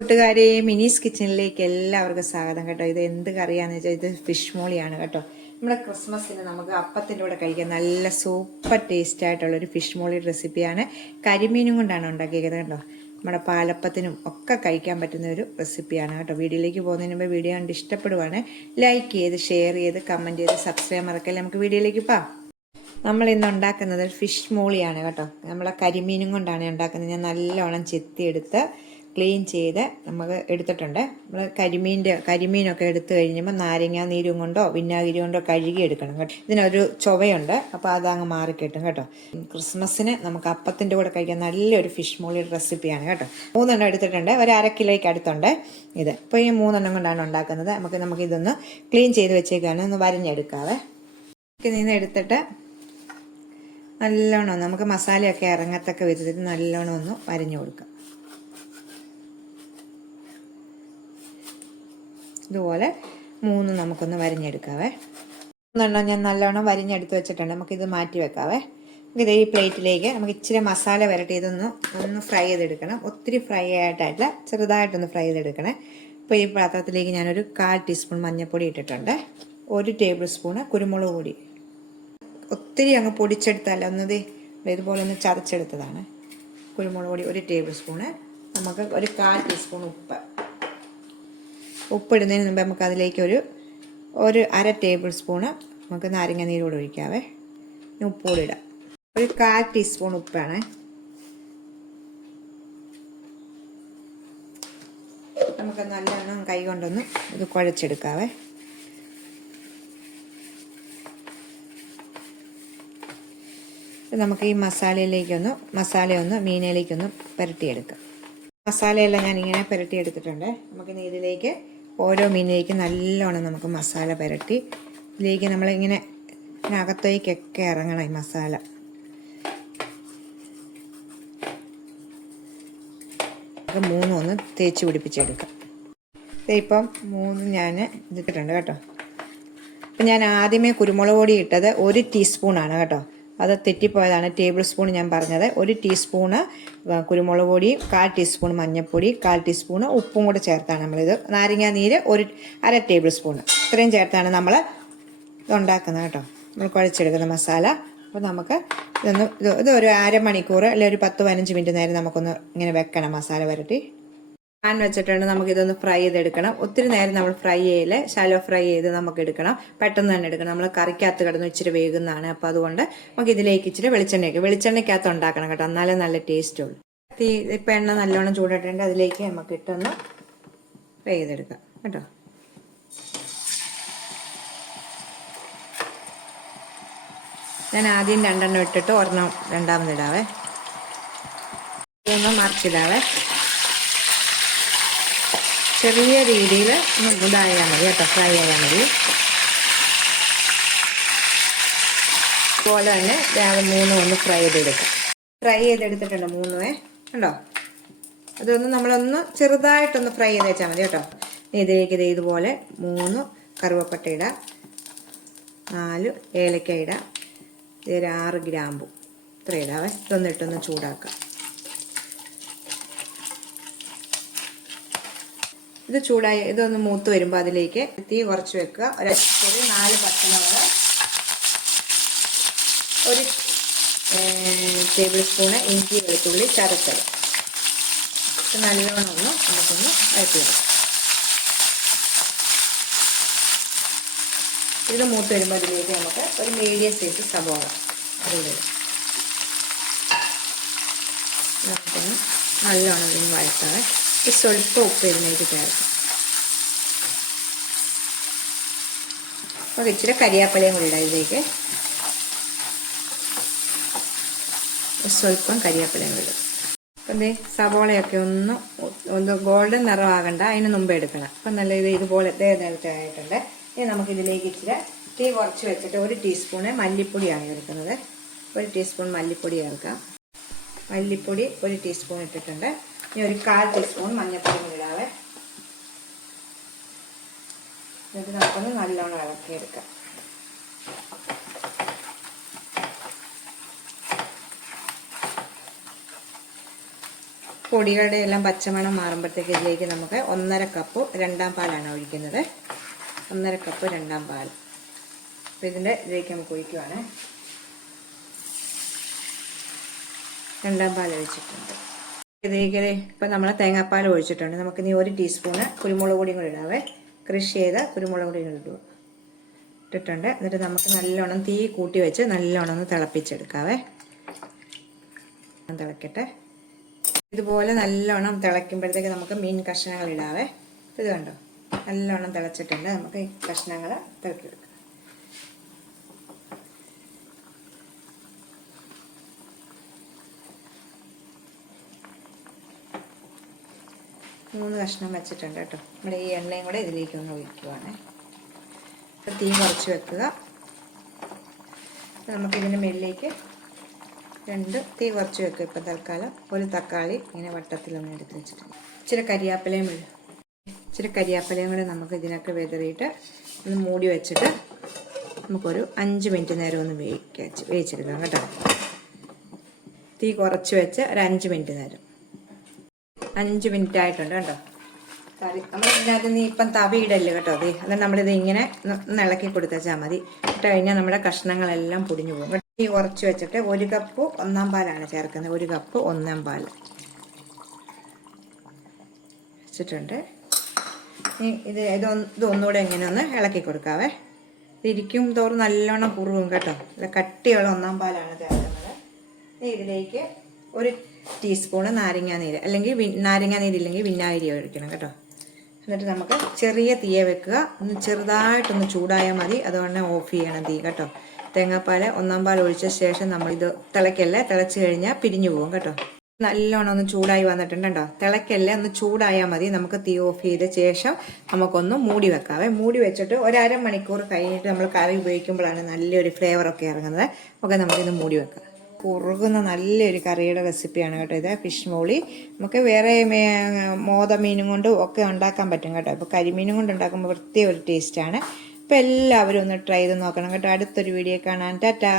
കൂട്ടുകാരെ മിനീസ് കിച്ചണിലേക്ക് എല്ലാവർക്കും സ്വാഗതം കേട്ടോ. ഇത് എന്ത് കറിയാന്ന് വെച്ചാൽ ഇത് ഫിഷ് മോളിയാണ് കേട്ടോ. നമ്മുടെ ക്രിസ്മസിന് നമുക്ക് അപ്പത്തിന്റെ കൂടെ കഴിക്കാൻ നല്ല സൂപ്പർ ടേസ്റ്റ് ആയിട്ടുള്ള ഒരു ഫിഷ് മോളി റെസിപ്പിയാണ് കരിമീനും കൊണ്ടാണ് ഉണ്ടാക്കിയത് കേട്ടോ. നമ്മുടെ പാലപ്പത്തിനും ഒക്കെ കഴിക്കാൻ പറ്റുന്ന ഒരു റെസിപ്പിയാണ് കേട്ടോ. വീഡിയോയിലേക്ക് പോകുന്നതിന് മുമ്പ് വീഡിയോ കണ്ട് ഇഷ്ടപ്പെടുവാണ്. ലൈക്ക് ചെയ്ത് ഷെയർ ചെയ്ത് കമന്റ് ചെയ്ത് സബ്സ്ക്രൈബ് മറക്കല്ലേ? നമുക്ക് വീഡിയോയിലേക്ക് പോകാം നമ്മൾ ഇന്ന് ഉണ്ടാക്കുന്നത് ഫിഷ് മോളിയാണ് കേട്ടോ. നമ്മളെ കരിമീനും കൊണ്ടാണ് ഉണ്ടാക്കുന്നത്. ഞാൻ നല്ലോണം ചെത്തിയെടുത്ത് ക്ലീൻ ചെയ്ത് നമുക്ക് എടുത്തിട്ടുണ്ട്. നമ്മൾ കരിമീന്റെ കരിമീനൊക്കെ എടുത്തു കഴിഞ്ഞപ്പോൾ നാരങ്ങ നീരും കൊണ്ടോ വിനാഗിരി കൊണ്ടോ കഴുകി എടുക്കണം കേട്ടോ. ഇതിനൊരു ചൊവയുണ്ട്. അപ്പോൾ അതങ്ങ് മാറിക്കിട്ടും കേട്ടോ. ക്രിസ്മസിന് നമുക്ക് അപ്പത്തിന്റെ കൂടെ കഴിക്കാൻ നല്ലൊരു ഫിഷ് മോളി റെസിപ്പിയാണ് കേട്ടോ. മൂന്നെണ്ണം എടുത്തിട്ടുണ്ട്. ഒരു അര കിലോയ്ക്ക് അടുത്തുണ്ട് ഇത്. ഇപ്പോൾ ഈ മൂന്നെണ്ണം കൊണ്ടാണ് ഉണ്ടാക്കുന്നത്. നമുക്ക് നമുക്ക് ഇതൊന്ന് ക്ലീൻ ചെയ്ത് വെച്ചേക്കാണ്. ഒന്ന് വരഞ്ഞെടുക്കാവേ. നിന്ന് എടുത്തിട്ട് നല്ലോണം നമുക്ക് മസാലയൊക്കെ ഇറങ്ങത്തക്ക വിധത്തിൽ നല്ലോണം ഒന്ന് വരഞ്ഞു കൊടുക്കാം. ഇതുപോലെ മൂന്ന് നമുക്കൊന്ന് വരിഞ്ഞെടുക്കാവേ. മൂന്നെണ്ണം ഞാൻ നല്ലോണം വരിഞ്ഞെടുത്ത് വെച്ചിട്ടുണ്ട്. നമുക്കിത് മാറ്റി വെക്കാവേ. ഇത് ഈ പ്ലേറ്റിലേക്ക് നമുക്ക് ഇച്ചിരി മസാല വരട്ടി ഇതൊന്ന് ഒന്ന് ഫ്രൈ ചെയ്തെടുക്കണം. ഒത്തിരി ഫ്രൈ ആയിട്ടായിട്ടില്ല. ചെറുതായിട്ടൊന്ന് ഫ്രൈ ചെയ്തെടുക്കണേ. അപ്പോൾ ഈ പാത്രത്തിലേക്ക് ഞാനൊരു കാൽ ടീസ്പൂൺ മഞ്ഞൾപ്പൊടി ഇട്ടിട്ടുണ്ട്. ഒരു ടേബിൾ സ്പൂണ് കുരുമുളക് പൊടി. ഒത്തിരി അങ്ങ് പൊടിച്ചെടുത്തല്ല. ഒന്നത് ഇതുപോലെ ഒന്ന് ചതച്ചെടുത്തതാണ്. കുരുമുളക് പൊടി ഒരു ടേബിൾ സ്പൂണ്. നമുക്ക് ഒരു കാൽ ടീസ്പൂൺ ഉപ്പ്. ഉപ്പിടുന്നതിന് മുമ്പ് നമുക്ക് അതിലേക്ക് ഒരു ഒരു അര ടേബിൾ സ്പൂണ് നമുക്ക് നാരങ്ങ നീരോട് ഒഴിക്കാവേ. ഉപ്പ് കൂടി ഇടാം. ഒരു കാൽ ടീസ്പൂൺ ഉപ്പാണ്. നമുക്ക് നല്ലവണ്ണം കൈ കൊണ്ടൊന്ന് ഇത് കുഴച്ചെടുക്കാവേ. നമുക്ക് ഈ മസാലയിലേക്കൊന്ന് മസാലയൊന്ന് മീനയിലേക്കൊന്ന് പുരട്ടിയെടുക്കാം. മസാലയെല്ലാം ഞാനിങ്ങനെ പുരട്ടിയെടുത്തിട്ടുണ്ട്. നമുക്കിനി ഇതിലേക്ക് ഓരോ മീനിലേക്ക് നല്ലോണം നമുക്ക് മസാല പുരട്ടി. ഇതിലേക്ക് നമ്മളിങ്ങനെ അകത്തേക്കൊക്കെ ഇറങ്ങണം ഈ മസാല. മൂന്നൊന്ന് തേച്ച് പിടിപ്പിച്ചെടുക്കാം. ഇപ്പം മൂന്ന് ഞാൻ ഇതിട്ടിട്ടുണ്ട് കേട്ടോ. അപ്പം ഞാൻ ആദ്യമേ കുരുമുളക് പൊടി ഇട്ടത് ഒരു ടീസ്പൂണാണ് കേട്ടോ. അത് തെറ്റിപ്പോയതാണ് ടേബിൾ സ്പൂൺ ഞാൻ പറഞ്ഞത്. ഒരു ടീസ്പൂണ് കുരുമുളക് പൊടി കാൽ ടീസ്പൂൺ മഞ്ഞൾപ്പൊടി കാൽ ടീസ്പൂണ് ഉപ്പും കൂടെ ചേർത്താണ് നമ്മളിത്. നാരങ്ങ നീര് ഒരു അര ടേബിൾ സ്പൂൺ ഇത്രയും ചേർത്താണ് നമ്മൾ ഉണ്ടാക്കുന്നത് കേട്ടോ. നമ്മൾ കുഴച്ചെടുക്കുന്ന മസാല. അപ്പോൾ നമുക്ക് ഇതൊന്ന് ഇത് ഒരു അരമണിക്കൂർ അല്ലെങ്കിൽ ഒരു പത്ത് പതിനഞ്ച് മിനിറ്റ് നേരം നമുക്കൊന്ന് ഇങ്ങനെ വെക്കണം മസാല വരട്ടി. പാൻ വെച്ചിട്ടുണ്ട് നമുക്ക് ഇതൊന്ന് ഫ്രൈ ചെയ്തെടുക്കണം. ഒത്തിരി നേരം നമ്മൾ ഫ്രൈ ചെയ്യൽ ഷാലോ ഫ്രൈ ചെയ്ത് നമുക്ക് എടുക്കണം പെട്ടെന്ന് തന്നെ എടുക്കണം. നമ്മൾ കറിക്കകത്ത് കിടന്ന് ഇച്ചിരി വേകുന്നതാണ്. അപ്പോൾ അതുകൊണ്ട് നമുക്ക് ഇതിലേക്ക് ഇച്ചിരി വെളിച്ചെണ്ണയൊക്കെ വെളിച്ചെണ്ണയ്ക്കകത്ത് ഉണ്ടാക്കണം കേട്ടോ. എന്നാലേ നല്ല ടേസ്റ്റ് ഉള്ളൂ. തീ ഇപ്പം എണ്ണ നല്ലോണം ചൂടിട്ടുണ്ട് അതിലേക്ക് നമുക്ക് ഇട്ടൊന്ന് ഫ്രൈ ചെയ്തെടുക്കാം കേട്ടോ. ഞാൻ ആദ്യം രണ്ടെണ്ണം ഇട്ടിട്ട് ഒരെണ്ണം രണ്ടാമതിടാവേ ഇതൊന്ന് മറിച്ചിടാവേ. ചെറിയ രീതിയിൽ ഇതായാൽ മതി കേട്ടോ. ഫ്രൈ ആയാൽ മതി. അതുപോലെ തന്നെ രാവിലെ മൂന്ന് ഒന്ന് ഫ്രൈ ചെയ്തെടുക്കാം. ഫ്രൈ ചെയ്തെടുത്തിട്ടുണ്ട് മൂന്നുമേ കണ്ടോ? അതൊന്ന് നമ്മളൊന്ന് ചെറുതായിട്ടൊന്ന് ഫ്രൈ ചെയ്ത് വെച്ചാൽ മതി കേട്ടോ. ഇതിലേക്ക് ഇത് ഇതുപോലെ മൂന്ന് കറുവപ്പട്ട ഇടാം നാല് ഏലക്ക ഇടാം ഇതൊരു ആറ് ഗ്രാമ്പു. ഇത്ര ഇടാവേ. ഇതൊന്നിട്ടൊന്ന് ചൂടാക്കാം. ഇത് ചൂടായി ഇതൊന്ന് മൂത്ത് വരുമ്പോൾ അതിലേക്ക് തീ കുറച്ച് വെക്കുക. ഒരു ഒരു നാല് പച്ചമുളക് ഒരു ടേബിൾ സ്പൂണ് ഇഞ്ചി വെളുത്തുള്ളി ചതച്ചത് നല്ലോണം ഒന്ന് നമുക്കൊന്ന് വഴറ്റിയെടുക്കാം ഇത് മൂത്ത് വരുമ്പോൾ അതിലേക്ക് നമുക്ക് ഒരു മീഡിയം സൈസ് സബോള അതുകൊണ്ട് നമുക്കൊന്ന് നല്ലോണം ഇതിന് സ്വല്പം ഉപ്പ് എണ്ണയിൽ ചേർക്കും. അപ്പോൾ ഇച്ചിരി കരിയാപ്പലയും കൂടി ഇടാം ഇതിലേക്ക്. സ്വല്പം കരിയാപ്പലയും കൂടി അപ്പം എന്തേ സവോളയൊക്കെ ഒന്ന് ഒന്ന് ഗോൾഡൻ നിറമാകണ്ട. അതിന് മുമ്പ് എടുക്കണം. അപ്പം നല്ല ഇത് ഇതുപോലെ ഇതേ നേരത്തെ ആയിട്ടുണ്ട്. ഇനി നമുക്ക് ഇതിലേക്ക് ഇച്ചിരി തീ കുറച്ച് വെച്ചിട്ട് ഒരു ടീസ്പൂണ് മല്ലിപ്പൊടിയാണ് ചേർക്കുന്നത്. ഒരു ടീസ്പൂൺ മല്ലിപ്പൊടി ചേർക്കാം. മല്ലിപ്പൊടി ഒരു ടീസ്പൂൺ ഇട്ടിട്ടുണ്ട്. ഇനി ഒരു കാൽ ടീസ്പൂൺ മഞ്ഞൾപ്പൊടി കൂടി ഇടാവേ എന്നിട്ട് നമുക്കൊന്ന് നല്ലോണം ഇളക്കിയെടുക്കാം. പൊടികളുടെ എല്ലാം പച്ചമണം മാറുമ്പോഴത്തേക്ക് ഇതിലേക്ക് നമുക്ക് ഒന്നര കപ്പ് രണ്ടാം പാലാണ് ഒഴിക്കുന്നത്. ഒന്നര കപ്പ് രണ്ടാം പാൽ. അപ്പം ഇതിന്റെ ഇതിലേക്ക് നമുക്ക് ഒഴിക്കുവാണ്. രണ്ടാം പാൽ ഒഴിച്ചിട്ടുണ്ട്. ഇതിലേക്ക് ഇപ്പം നമ്മൾ തേങ്ങാപ്പാൽ ഒഴിച്ചിട്ടുണ്ട്. നമുക്ക് ഇനി ഒരു ടീസ്പൂണ് കുരുമുളക് പൊടിയും കൂടി ഇടാവേ. കൃഷി ചെയ്ത കുരുമുളക് പൊടിയും കൂടി ഇടുക. ഇട്ടിട്ടുണ്ട്. എന്നിട്ട് നമുക്ക് നല്ലോണം തീ കൂട്ടി വെച്ച് നല്ലോണം ഒന്ന് തിളപ്പിച്ചെടുക്കാവേ. തിളക്കട്ടെ. ഇതുപോലെ നല്ലോണം തിളയ്ക്കുമ്പോഴത്തേക്ക് നമുക്ക് മീൻ കഷ്ണങ്ങൾ ഇടാവേ. ഇത് കണ്ടോ? നല്ലോണം തിളച്ചിട്ടുണ്ട്. നമുക്ക് ഈ കഷ്ണങ്ങൾ തിളക്കിയെടുക്കാം. മൂന്ന് കഷ്ണം വെച്ചിട്ടുണ്ട് കേട്ടോ. നമ്മുടെ ഈ എണ്ണയും കൂടെ ഇതിലേക്ക് ഒന്ന് ഒഴിക്കുവാണ്. തീ കുറച്ച് വെക്കുക. നമുക്കിതിന്റെ മുകളിലേക്ക് രണ്ട് തീ കുറച്ച് വെക്കുക. ഇപ്പം തൽക്കാലം ഒരു തക്കാളി ഇങ്ങനെ വട്ടത്തിലൊന്ന് എടുത്ത് വെച്ചിട്ടുണ്ട്. ഇച്ചിരി കരിയാപ്പിലയും ഇടും ഇച്ചിരി കരിയാപ്പിലയും കൂടെ നമുക്ക് ഇതിനൊക്കെ വെതറിയിട്ട് ഒന്ന് മൂടി വെച്ചിട്ട് നമുക്കൊരു അഞ്ച് മിനിറ്റ് നേരം ഒന്ന് വേവിക്കുക വേവിച്ചെടുക്കാം കേട്ടോ. തീ കുറച്ച് വെച്ച് ഒരു അഞ്ച് മിനിറ്റ് നേരം. അഞ്ച് മിനിറ്റ് ആയിട്ടുണ്ട് കേട്ടോ. കറി നമ്മൾ ഇതിനകത്ത് നീ ഇപ്പം തവിയിടല്ലേ കേട്ടോ അതെ അന്നേരം നമ്മളിത് ഇങ്ങനെ ഇളക്കി കൊടുത്തേച്ചാൽ മതി. ഇട്ട് കഴിഞ്ഞാൽ നമ്മുടെ കഷ്ണങ്ങളെല്ലാം പൊടിഞ്ഞു പോകും. കേട്ടോ. തീ കുറച്ച് വെച്ചിട്ട് ഒരു കപ്പ് ഒന്നാം പാലാണ് ചേർക്കുന്നത്. ഒരു കപ്പ് ഒന്നാം പാൽ വെച്ചിട്ടുണ്ട്. ഇത് ഇതൊന്ന് ഇതൊന്നുകൂടെ ഇങ്ങനെ ഒന്ന് ഇളക്കി കൊടുക്കാവേ. ഇതിരിക്കും തോറും നല്ലോണം കുറുകും കേട്ടോ. അല്ല കട്ടിയുള്ള ഒന്നാം പാലാണ് ചേർക്കുന്നത്. ഇതിലേക്ക് ഒരു ടീസ്പൂണ് നാരങ്ങാനീര് അല്ലെങ്കിൽ നാരങ്ങാനീര് ഇല്ലെങ്കിൽ വിനാഗിരി ഒഴിക്കണം കേട്ടോ. എന്നിട്ട് നമുക്ക് ചെറിയ തീയെ വെക്കുക. ഒന്ന് ചെറുതായിട്ടൊന്ന് ചൂടായാൽ മതി. അതുകൊണ്ട് ഓഫ് ചെയ്യണം തീ കേട്ടോ. തേങ്ങാപ്പാൽ ഒന്നാം പാൽ ഒഴിച്ച ശേഷം നമ്മൾ ഇത് തിളക്കല്ലേ തിളച്ച് കഴിഞ്ഞാൽ പിരിഞ്ഞു പോകും കേട്ടോ. നല്ലോണം ഒന്ന് ചൂടായി വന്നിട്ടുണ്ട് തിളക്കല്ലേ ഒന്ന് ചൂടായാൽ മതി. നമുക്ക് തീ ഓഫ് ചെയ്ത ശേഷം നമുക്കൊന്ന് മൂടി വെക്കാവേ മൂടി വെച്ചിട്ട് ഒരര മണിക്കൂർ കഴിഞ്ഞിട്ട് നമ്മൾ കറി ഉപയോഗിക്കുമ്പോഴാണ് നല്ലൊരു ഫ്ലേവറൊക്കെ ഇറങ്ങുന്നത്. ഒക്കെ നമുക്കിത് മൂടി വെക്കാം. കുറുകുന്ന നല്ലൊരു കറിയുടെ റെസിപ്പിയാണ് കേട്ടോ ഇത് ഫിഷ് മോളി. നമുക്ക് വേറെ മോത മീനും കൊണ്ടും ഒക്കെ ഉണ്ടാക്കാൻ പറ്റും കേട്ടോ. ഇപ്പോൾ കരിമീനും കൊണ്ട് ഉണ്ടാക്കുമ്പോൾ പ്രത്യേക ഒരു ടേസ്റ്റാണ് അപ്പോൾ എല്ലാവരും ഒന്ന് ട്രൈ ചെയ്ത് നോക്കണം കേട്ടോ. അടുത്തൊരു വീഡിയോ കാണാൻ ടാറ്റാ!